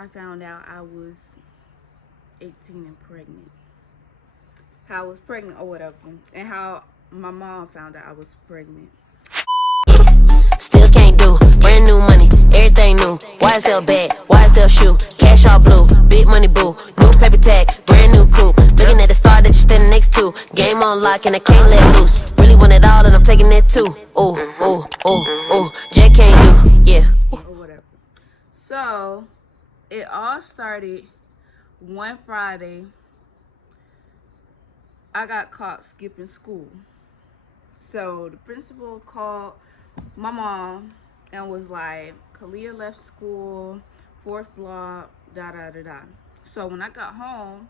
I found out I was 18 and pregnant. How I was pregnant or whatever. And how my mom found out I was pregnant. Still can't do, brand new money, everything new. YSL bag, YSL shoe, cash all blue, big money boo, new paper tag, brand new coupe. Looking at the star that you're standing next to. Game on lock and I can't let loose. Really want it all and I'm taking it too. Ooh, ooh, ooh, ooh, Jack can't do, yeah. Or whatever. So, it all started one Friday. I got caught skipping school. So, the principal called my mom and was like, Kalia left school, fourth block, da da da da. So, when I got home,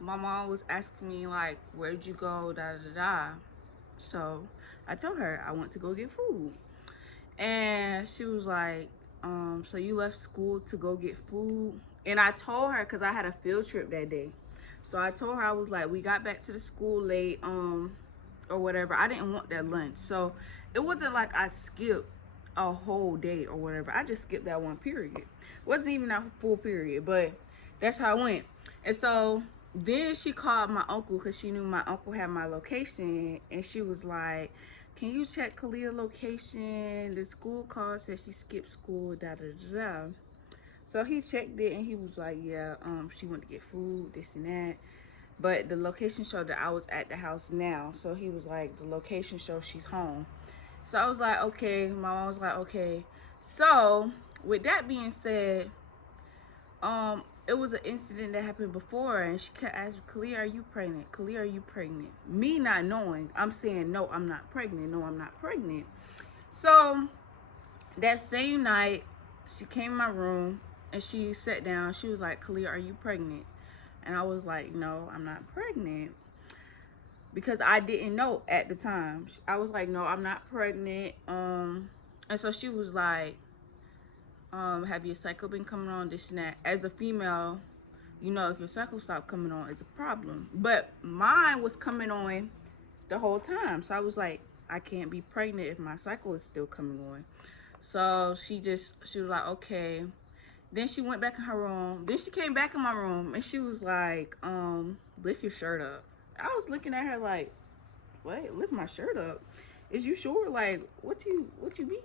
my mom was asking me, like, where'd you go, da da da da. So, I told her I went to go get food. And she was like, so you left school to go get food? And I told her, because I had a field trip that day. So I told her, I was like, we got back to the school late, or whatever. I didn't want that lunch. So it wasn't like I skipped a whole day or whatever. I just skipped that one period. It wasn't even a full period, but that's how it went. And so then she called my uncle because she knew my uncle had my location. And she was like, can you check Kalia's location? The school called, said she skipped school, da da da da. So he checked it and he was like, yeah, she went to get food, this and that. But the location showed that I was at the house now. So he was like, the location shows she's home. So I was like, okay. My mom was like, okay. So with that being said, it was an incident that happened before, and she kept asking, Kalia, are you pregnant? Kalia, are you pregnant? Me not knowing, I'm saying, no, I'm not pregnant. No, I'm not pregnant. So that same night, she came in my room and she sat down. She was like, Kalia, are you pregnant? And I was like, no, I'm not pregnant. Because I didn't know at the time. I was like, no, I'm not pregnant. And so she was like, have your cycle been coming on, this and that? As a female, you know, if your cycle stopped coming on, it's a problem. But mine was coming on the whole time. So I was like, I can't be pregnant if my cycle is still coming on. So she was like, okay. Then she went back in her room. Then she came back in my room and she was like, lift your shirt up. I was looking at her like, what? Lift my shirt up? Is you sure? Like, what you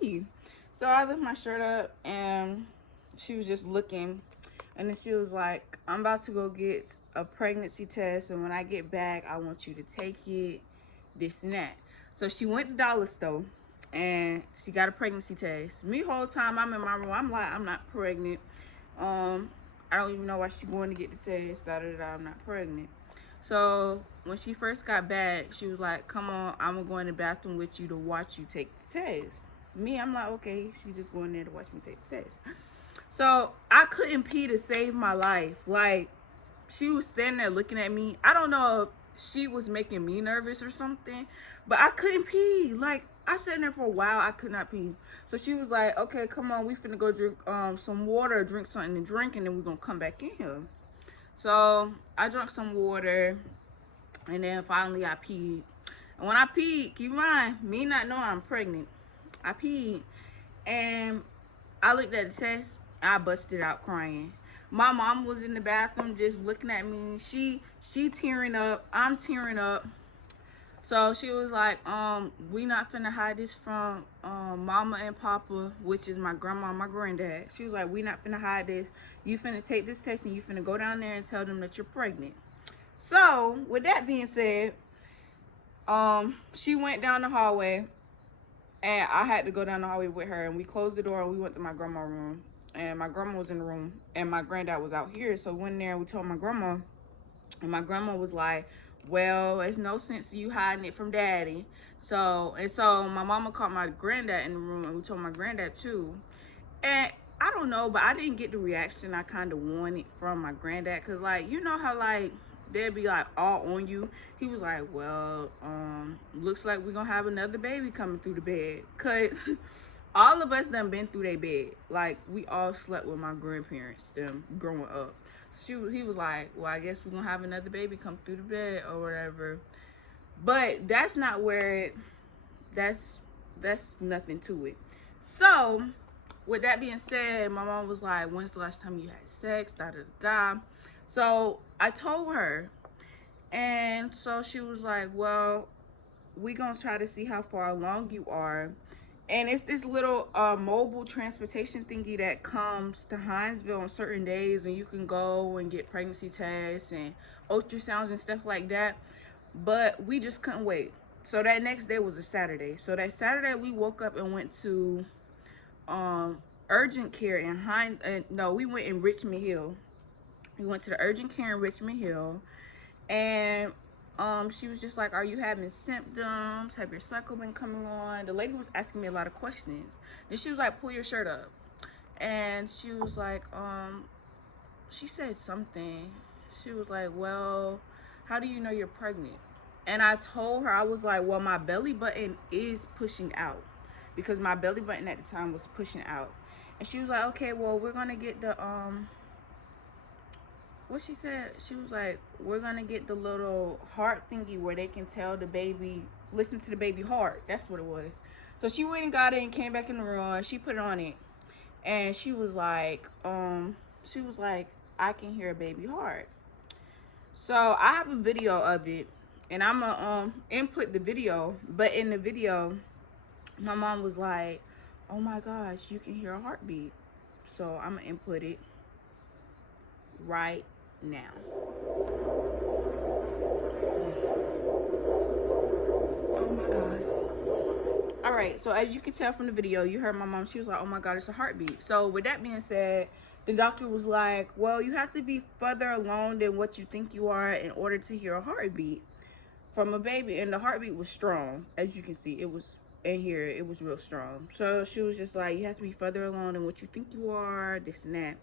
mean? So I lift my shirt up and she was just looking. And then she was like, I'm about to go get a pregnancy test. And when I get back, I want you to take it, this and that. So she went to Dollar Store and she got a pregnancy test. Me, whole time I'm in my room, I'm like, I'm not pregnant. I don't even know why she going to get the test. I'm not pregnant. So when she first got back, she was like, come on, I'm going to go in the bathroom with you to watch you take the test. Me, I'm like, okay, she's just going there to watch me take the test. So I couldn't pee to save my life. Like, she was standing there looking at me. I don't know if she was making me nervous or something, but I couldn't pee. Like, I sat in there for a while. I could not pee. So she was like, okay, come on. We finna go drink some water, drink something to drink, and then we're going to come back in here. So I drank some water, and then finally I peed. And when I peed, keep in mind, me not knowing I'm pregnant, I peed, and I looked at the test. I busted out crying. My mom was in the bathroom just looking at me. She tearing up. I'm tearing up. So she was like, we not finna hide this from mama and papa, which is my grandma and my granddad. She was like, we not finna hide this. You finna take this test and you finna go down there and tell them that you're pregnant. So with that being said, she went down the hallway and I had to go down the hallway with her, and we closed the door and we went to my grandma's room. And my grandma was in the room and my granddad was out here. So we went there and we told my grandma, and my grandma was like, well, it's no sense to you hiding it from daddy. So my mama called my granddad in the room and we told my granddad too. And I don't know, but I didn't get the reaction I kind of wanted from my granddad. Cause like, you know how like they'd be like all on you. He was like, well, looks like we're gonna have another baby coming through the bed. Cause all of us done been through their bed. Like, we all slept with my grandparents, them growing up. He was like, well, I guess we're gonna have another baby come through the bed or whatever. But that's not where that's nothing to it. So with that being said, my mom was like, when's the last time you had sex? Da da da. So I told her, and so she was like, well, we gonna try to see how far along you are. And it's this little mobile transportation thingy that comes to Hinesville on certain days, and you can go and get pregnancy tests and ultrasounds and stuff like that. But we just couldn't wait. So that next day was a Saturday. So that Saturday we woke up and went to urgent care in we went in Richmond Hill. We went to the urgent care in Richmond Hill, and she was just like, are you having symptoms? Have your cycle been coming on? The lady was asking me a lot of questions. Then she was like, pull your shirt up. And she was like, she said something. She was like, well, how do you know you're pregnant? And I told her, I was like, well, my belly button is pushing out, because my belly button at the time was pushing out. And she was like, okay, well, we're gonna get the what she said, she was like, we're gonna get the little heart thingy where they can tell the baby, listen to the baby heart. That's what it was. So she went and got it and came back in the room. She put it on it, and she was like, I can hear a baby heart. So I have a video of it, and I'm gonna input the video. But in the video, my mom was like, oh my gosh, you can hear a heartbeat. So I'm gonna input it right now. Oh my god. All right, so as you can tell from the video, you heard my mom, she was like, oh my god, it's a heartbeat. So with that being said, the doctor was like, well, you have to be further along than what you think you are in order to hear a heartbeat from a baby. And the heartbeat was strong. As you can see, it was in here, it was real strong. So she was just like, you have to be further along than what you think you are, this and that.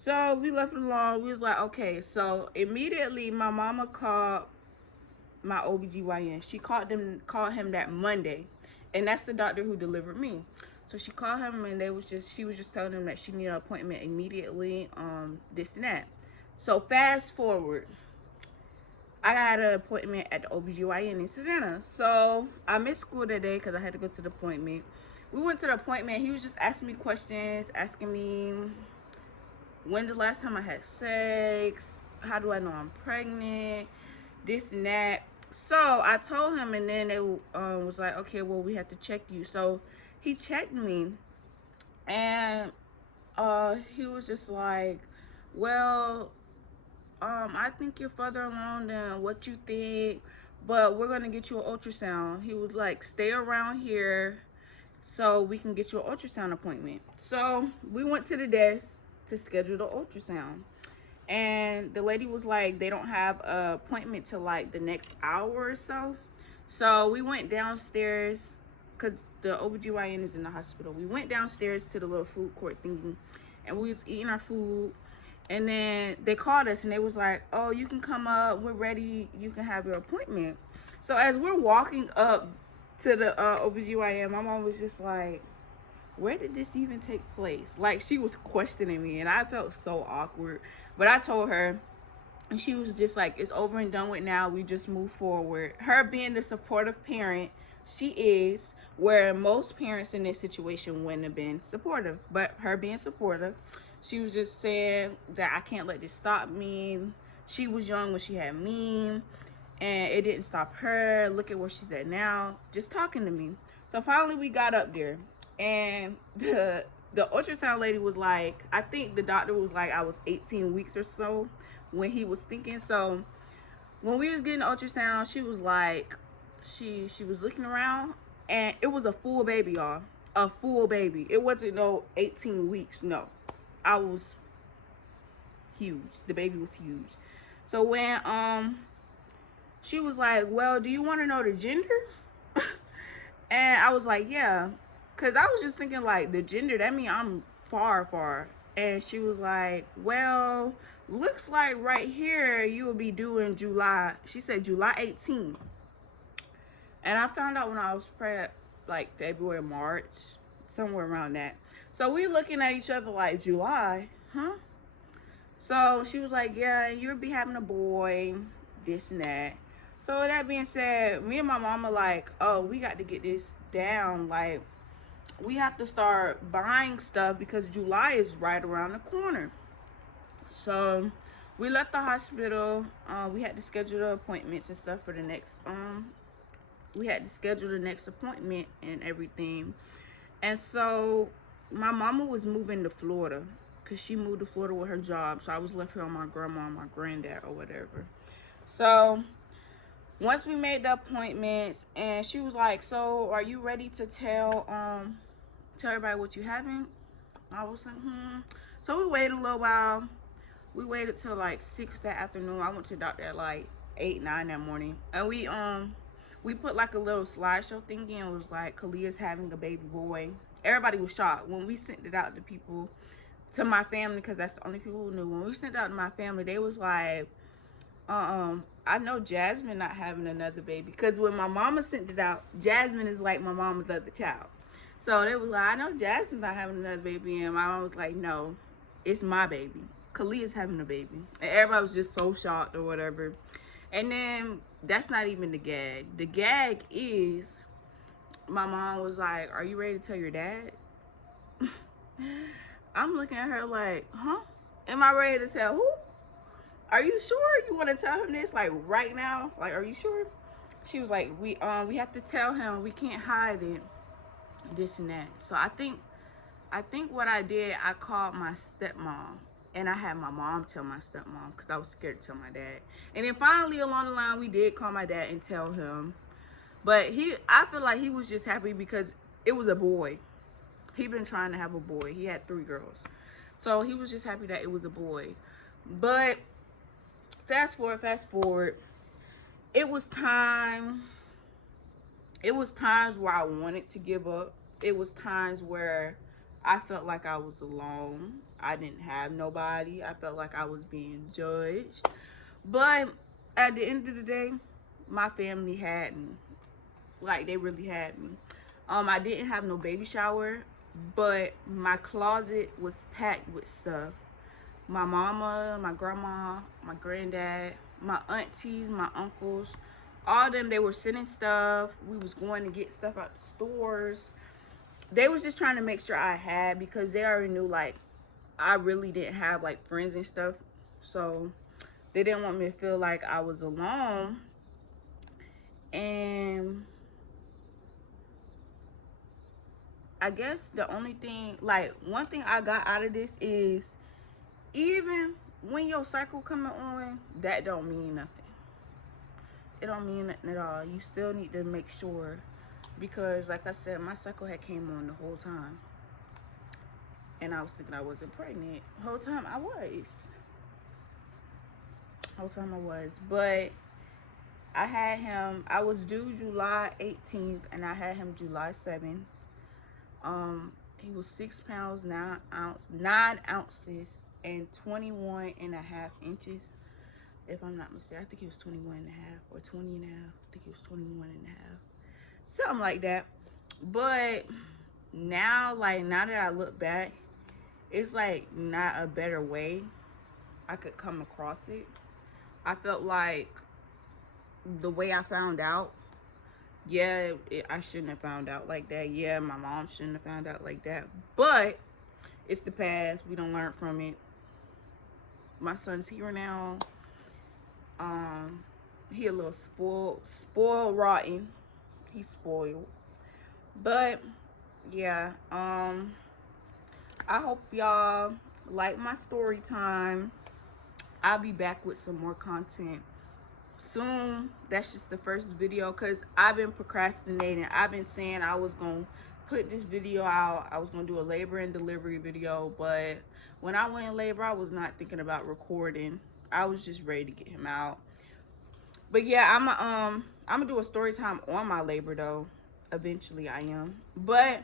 So we left it alone. We was like, okay. So immediately my mama called my OBGYN. She called him that Monday. And that's the doctor who delivered me. So she called him, and she was just telling him that she needed an appointment immediately, this and that. So fast forward, I got an appointment at the OBGYN in Savannah. So I missed school that day because I had to go to the appointment. We went to the appointment. He was just asking me questions, asking me when the last time I had sex, how do I know I'm pregnant, this and that. So I told him, and then they was like, okay, well, we have to check you. So he checked me, and he was just like, well, I think you're further along than what you think, but we're gonna get you an ultrasound. He was like, stay around here so we can get you an ultrasound appointment. So we went to the desk to schedule the ultrasound, and the lady was like, they don't have an appointment till like the next hour or so. So we went downstairs, because the OBGYN is in the hospital. We went downstairs to the little food court thingy, and we was eating our food, and then they called us, and they was like, oh, you can come up, we're ready, you can have your appointment. So as we're walking up to the OBGYN, my mom was just like, where did this even take place? Like, she was questioning me, and I felt so awkward. But I told her, and she was just like, it's over and done with now. We just move forward. Her being the supportive parent she is, where most parents in this situation wouldn't have been supportive. But her being supportive, she was just saying that I can't let this stop me. She was young when she had me, and it didn't stop her. Look at where she's at now, just talking to me. So finally we got up there. And the ultrasound lady was like, I think the doctor was like, I was 18 weeks or so when he was thinking. So when we was getting the ultrasound, she was like, she was looking around, and it was a full baby, y'all. A full baby. It wasn't no 18 weeks. No, I was huge. The baby was huge. So when she was like, well, do you want to know the gender? And I was like, yeah. Because I was just thinking, like, the gender, that means I'm far. And she was like, well, looks like right here you will be due in July. She said July 18th. And I found out when I was pregnant, like, February, March, somewhere around that. So we looking at each other like, July? Huh? So she was like, yeah, you'll be having a boy, this and that. So with that being said, me and my mama like, oh, we got to get this down, like, we have to start buying stuff because July is right around the corner. So we left the hospital. We had to schedule the appointments and stuff for the next we had to schedule the next appointment and everything. And so my mama was moving to Florida because she moved to Florida with her job. So I was left here on my grandma and my granddad or whatever. So once we made the appointments, and she was like, so are you ready to tell everybody what you having? I was like, So we waited a little while. We waited till like 6 that afternoon. I went to the doctor at like 8, 9 that morning. And we put like a little slideshow thingy and it was like, Kalia's having a baby boy. Everybody was shocked when we sent it out to people, to my family, because that's the only people who knew. When we sent it out to my family, they was like, I know Jasmine not having another baby. Because when my mama sent it out, Jasmine is like my mama's other child. So they was like, I know Jasmine not having another baby. And my mom was like, no, it's my baby. Kalia's having a baby. And everybody was just so shocked or whatever. And then that's not even the gag. The gag is my mom was like, are you ready to tell your dad? I'm looking at her like, huh? Am I ready to tell who? Are you sure you want to tell him this like right now? Like, are you sure? She was like, we have to tell him. We can't hide it. This and that. So I think what I did, I called my stepmom, and I had my mom tell my stepmom because I was scared to tell my dad. And then finally along the line, we did call my dad and tell him. But I feel like he was just happy because it was a boy. He'd been trying to have a boy. He had 3 girls. So he was just happy that it was a boy. But fast forward, it was times where I wanted to give up. It was times where I felt like I was alone. I didn't have nobody. I felt like I was being judged. But at the end of the day, my family had me. Like, they really had me. I didn't have no baby shower, but my closet was packed with stuff. My mama, my grandma, my granddad, my aunties, my uncles, all of them, they were sending stuff. We was going to get stuff out the stores. They was just trying to make sure I had, because they already knew like I really didn't have like friends and stuff. So they didn't want me to feel like I was alone. And I guess the only thing, like one thing I got out of this is, even when your cycle coming on, that don't mean nothing. It don't mean nothing at all. You still need to make sure, because like I said, my cycle had came on the whole time. And I was thinking I wasn't pregnant. The whole time I was. But I had him, I was due July 18th and I had him July 7th. He was 6 pounds, 9 ounces and 21 and a half inches. If I'm not mistaken, I think he was 21 and a half or 20 and a half. I think he was 21 and a half. Something like that. But now, like, now that I look back, it's like not a better way I could come across it. I felt like the way I found out, I shouldn't have found out like that. Yeah, my mom shouldn't have found out like that. But it's the past. We don't learn from it. My son's here now. He a little spoiled rotten. He's spoiled. But yeah, I hope y'all like my story time. I'll be back with some more content soon. That's just the first video because I've been procrastinating. I've been saying I was gonna put this video out. I was gonna do a labor and delivery video, but when I went in labor, I was not thinking about recording. I was just ready to get him out. But yeah, I'm gonna do a story time on my labor though. Eventually I am. But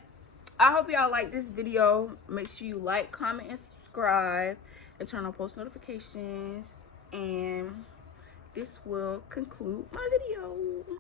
I hope y'all like this video. Make sure you like, comment, and subscribe, and turn on post notifications. And this will conclude my video.